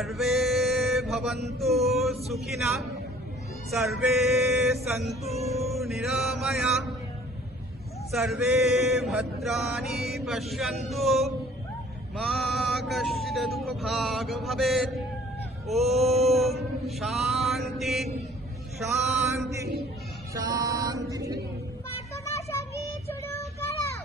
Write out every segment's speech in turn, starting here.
सर्वे भवन्तु सुखिना, सर्वे सन्तु निरामया, सर्वे भद्राणि पश्यन्तु। मा कश्चिदुपभाग भवेत्। ॐ शान्ति शान्ति शान्ति। शुरू करो।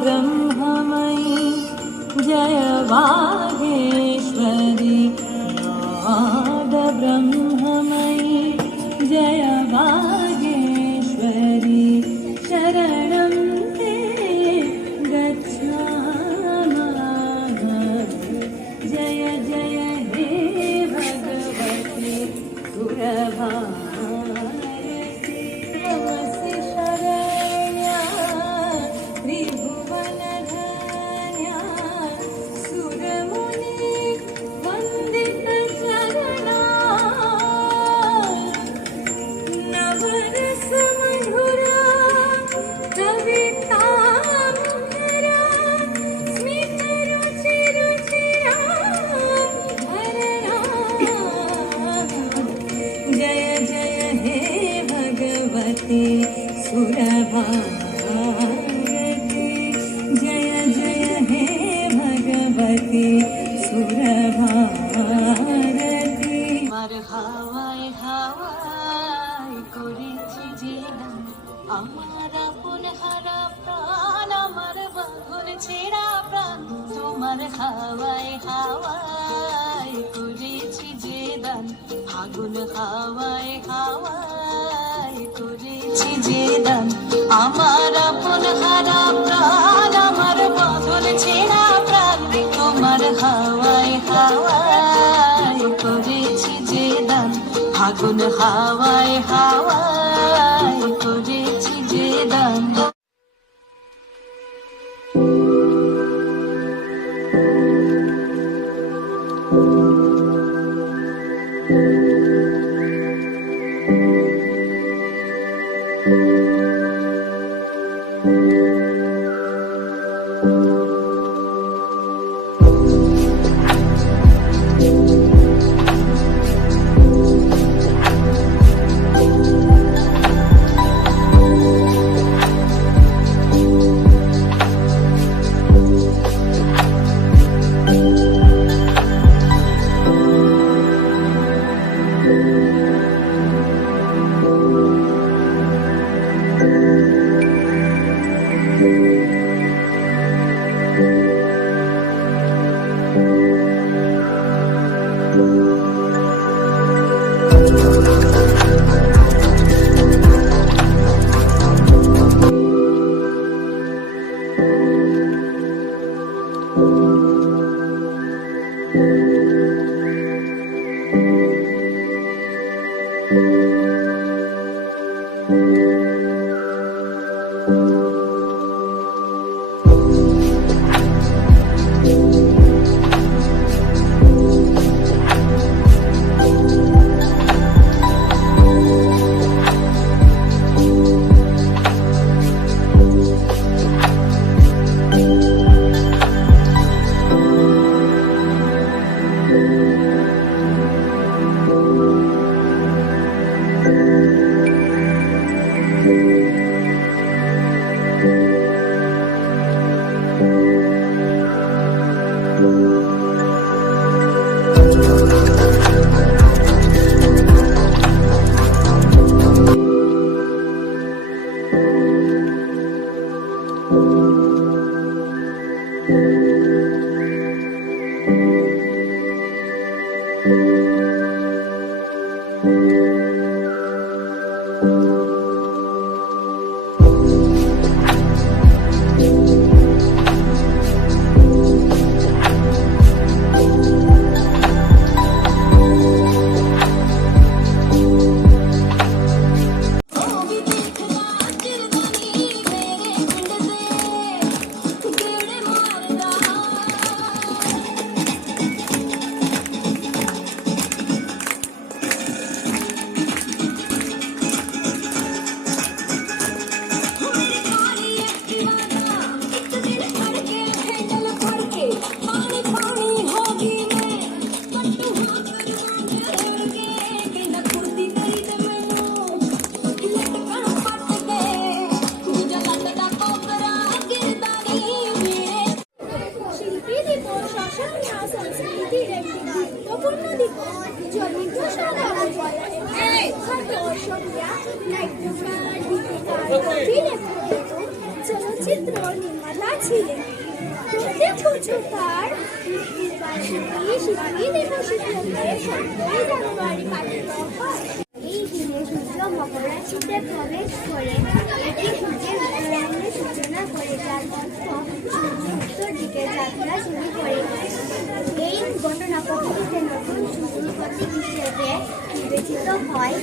ब्रह्मयि जयवा হাওয়ায় হাওয়ায় সূর্য মকর প্রবেশ করে এটি সূর্যের উত্তরায়ণের সূচনা করে যার অর্থ সূর্য উত্তর দিকে যাত্রা শুরু করে এই ঘটনা প্রকৃতিতে নতুন প্রতীক হিসেবে বিবেচিত হয়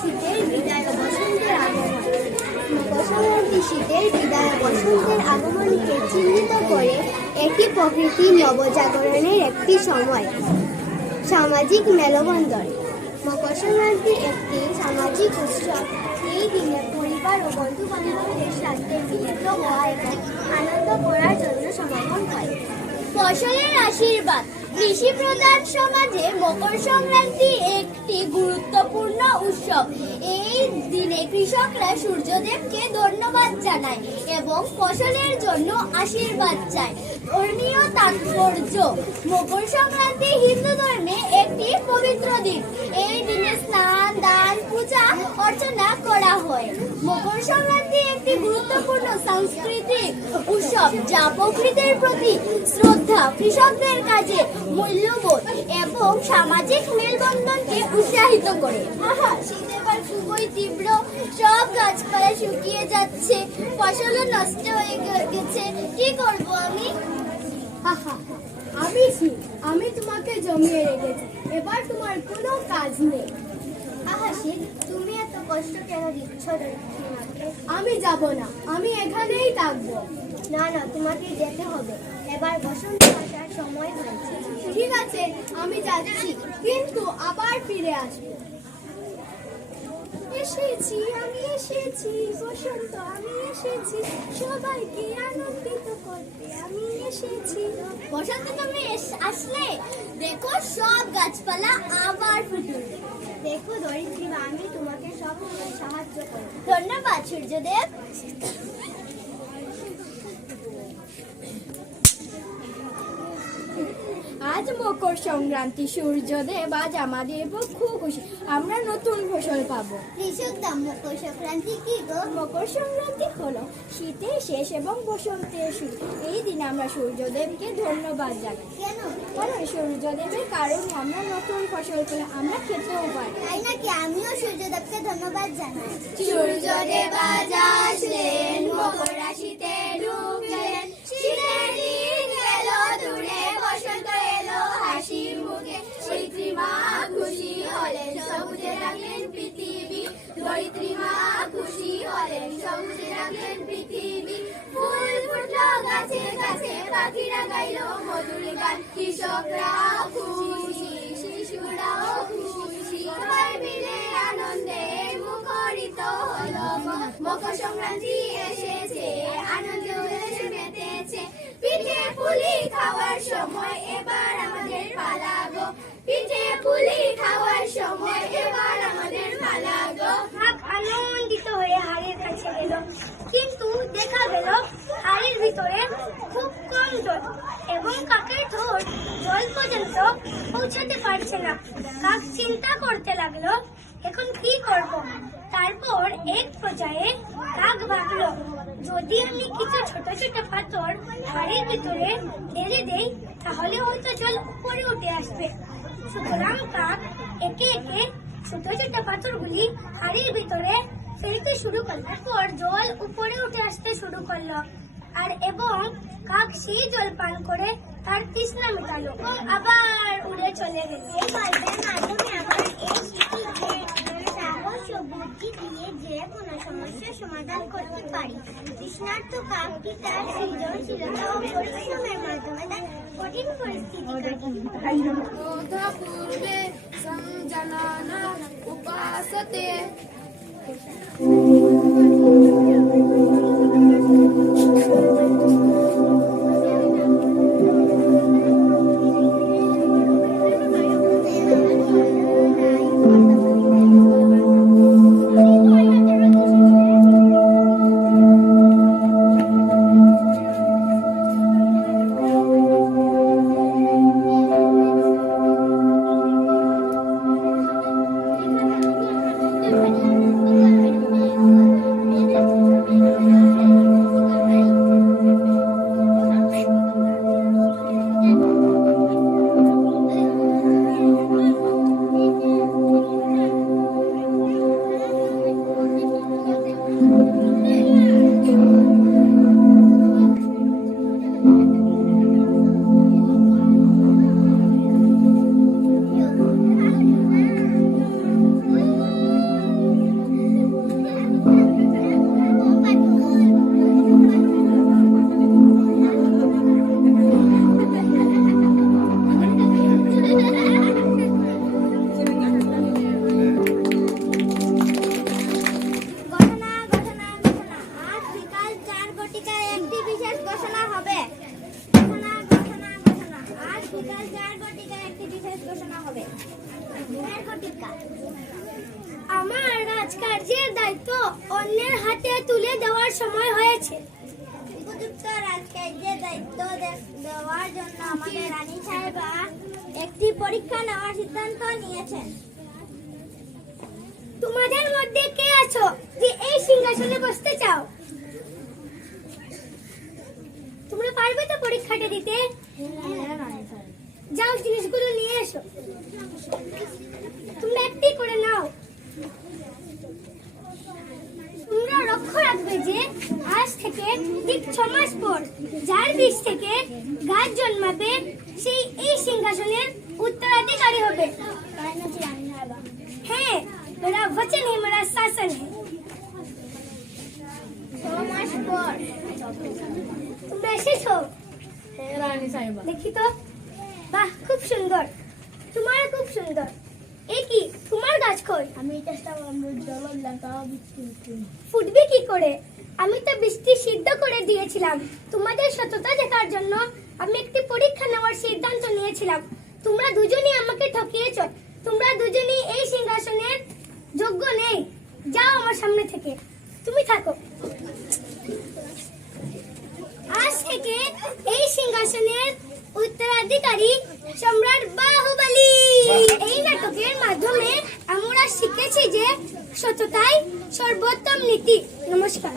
শীতের বিদায় বসন্তের আগমন সংক্রান্তি শীতের বিদায় বসন্তের আগমনকে চিহ্নিত করে এটি প্রকৃতির নবজাগরণের একটি সময়। সামাজিক মেলবন্ধন। সংক্রান্তি একটি সামাজিক উৎসব। এই দিনে পরিবার ও বন্ধু বান্ধবদের সাথে মিলিত হওয়া এবং আনন্দ করার জন্য সমাগম হয়। ফসলের আশীর্বাদ। কৃষি প্রধান সমাজে মকর সংক্রান্তি একটি গুরুত্বপূর্ণ উৎসব। দিনে কৃষকরা সূর্যদেবকে ধন্যবাদ জানায় এবং ফসলের জন্য আশীর্বাদ চায়। ধর্মীয় তাৎপর্য। মকর সংক্রান্তি হিন্দু ধর্মে একটি পবিত্র দিন। এই দিনে স্নান, দান, পূজা, অর্চনা করা হয়। মকর সংক্রান্তি একটি গুরুত্বপূর্ণ সাংস্কৃতিক উৎসব যা প্রকৃতির প্রতি শ্রদ্ধা, কৃষকদের কাজে মূল্যবোধ এবং সামাজিক মেলবন্ধনকে উৎসাহিত করে। আহা খুবই তীব্র সব গাছপালা শুকিয়ে যাচ্ছে। ফসলও নষ্ট হয়ে গেছে। কি করব আমি? আমি আমি তোমাকে জমিয়ে রেখেছি। এবার তোমার কোনো কাজ নেই। আহা শীত তুমি এত কষ্ট কেন দিচ্ছ? আমি যাব না। আমি এখানেই থাকব। না না তোমাকে যেতে হবে। এবার বসন্ত আসার সময় হয়েছে। ঠিক আছে আমি যাচ্ছি। কিন্তু আবার ফিরে আসব। এসেছি আমি এসেছি বসন্ত আমি এসেছি সবাইকে আনন্দিত করতে আমি এসেছি। বসন্ত তুমি আসলে দেখো সব গাছপালা আবার ফুটে দেখো দরিদ্রী আমি তোমাকে সব সাহায্য করব। ধন্যবাদ সূর্যদেব। আজ মকর সংক্রান্তি সূর্যদেব আজ আমাদের খুব খুশি। আমরা নতুন ফসল পাবো। কৃষক দাম মকর সংক্রান্তি কি গো? মকর সংক্রান্তি হলো শীতের শেষ এবং বসন্তের শুরু। এই দিনে আমরা সূর্যদেবকে ধন্যবাদ জানাই। কেন? কারণ সূর্যদেবের কারণে আমরা নতুন ফসল পেলে আমরা খেতেও পারি। তাই নাকি আমিও সূর্যদেবকে ধন্যবাদ জানাই? সূর্যদেব আজ আসলেন, মকর রাশিতে ঢুকলেন। শীতের মা খুশি হলেন, সবুজে রাখলেন পৃথিবী। ধরিত্রী মা খুশি হলেন, সবুজে রাখলেন পৃথিবী। ফুল ফুটলো গাছে গাছে, পাখিরা গাইলো মধুর গান। কৃষকরা খুশি, শিশুরাও খুশি। সবাই মিলে আনন্দে মুখরিত হলো। মকর সংক্রান্তি এসেছে, আনন্দে উল্লাসে মেতেছে। পিঠে পুলি খাওয়ার সময় এবার আমাদের পালা গো পিঠে পুলি খাওয়ার আনন্দিত হয়ে হাড়ির কাছে গেল কিন্তু দেখা গেল হাড়ির ভিতরে খুব কম জল এবং কাকের ঠোঁট জল পর্যন্ত পৌঁছাতে পারছে না কাক চিন্তা করতে লাগল এখন কি করব তারপর এক পর্যায়ে কাক ভাবলো যদি আমি কিছু ছোট ছোট পাথর হাড়ির ভিতরে ঢেলে দেই তাহলে হয়তো জল উপরে উঠে আসবে সুতরাং কাক একে একে ছোট ছোট পাথরগুলি হাড়ির ভিতরে ফেলতে শুরু করল। তারপর জল উপরে উঠে আসতে শুরু করল আর এবং কাক সেই জল পান করে তার তৃষ্ণা মেটালো আবার উড়ে চলে গেল। এই গল্পের মাধ্যমে আমরা এই শিখি যে সাহস ও বুদ্ধি দিয়ে যে কোনো সমস্যার সমাধান করতে পারি। তৃষ্ণার্ত কাকটি তার সৃজনশীলতা ও পরিশ্রমের মাধ্যমে তার কঠিন পরিস্থিতি কাটিয়ে जनाना उपासते। পরীক্ষা নেওয়ার সিদ্ধান্ত নিয়েছেন। তোমাদের মধ্যে কে আছো যে এই সিংহাসনে বসতে চাও? তোমরা পারবে তো পরীক্ষাটা দিতে? যাও জিনিসগুলো নিয়ে এসো। তোমরা একটি করে নাও। তোমরা লক্ষ্য রাখবে যে আজ থেকে ঠিক ছ মাস পর যার বীজ থেকে গাছ জন্মাবে, সেই এই সিংহাসনের উত্তরাধিকারী হবে হ্যাঁ মেরা वचन है मेरा शासन है ছ মাস পর তোমরা এসেছো দেখি তো বাহ খুব সুন্দর তোমার খুব সুন্দর এ কি তোমার গাছ কই আমি চেষ্টা করবো জল লাগাও ফুটবে কি করে আমি তো বৃষ্টি সিদ্ধ করে দিয়েছিলাম তোমাদের সততা দেখার জন্য আমি একটি পরীক্ষা নেওয়ার সিদ্ধান্ত নিয়েছিলাম তোমরা দুজনেই আমাকে ঠকিয়েছ। তোমরা দুজনেই এই সিংহাসনের যোগ্য নেই। যাও আমার সামনে থেকে। তুমি থাকো। আজ থেকে এই সিংহাসনের উত্তরাধিকারী সম্রাট বাহুবলী। এই নাটকের মাধ্যমে আমরা শিখেছি যে সততাই সর্বোত্তম নীতি। নমস্কার।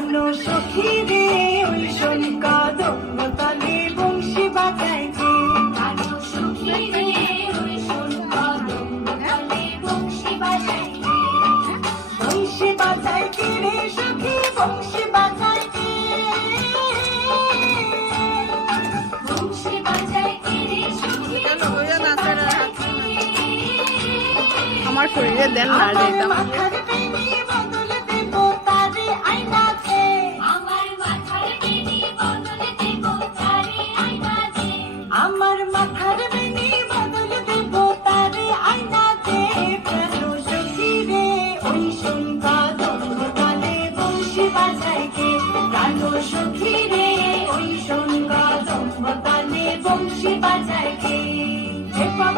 শরীরে দেন না রে এটা আমাকে। মাথার বেনি বদলে দেব তারে আইনাতে আমার মাথার বেনি বদলে দেব তারে আইনাতে আমার মাথার বেনি বদলে দেব তারে আইনাতে প্রাণ সখী রে ওই শঙ্কা দম্বতালে বংশী বাজায় কে প্রাণ সখী রে ওই শঙ্কা দম্বতালে বংশী বাজায় কে যে পথ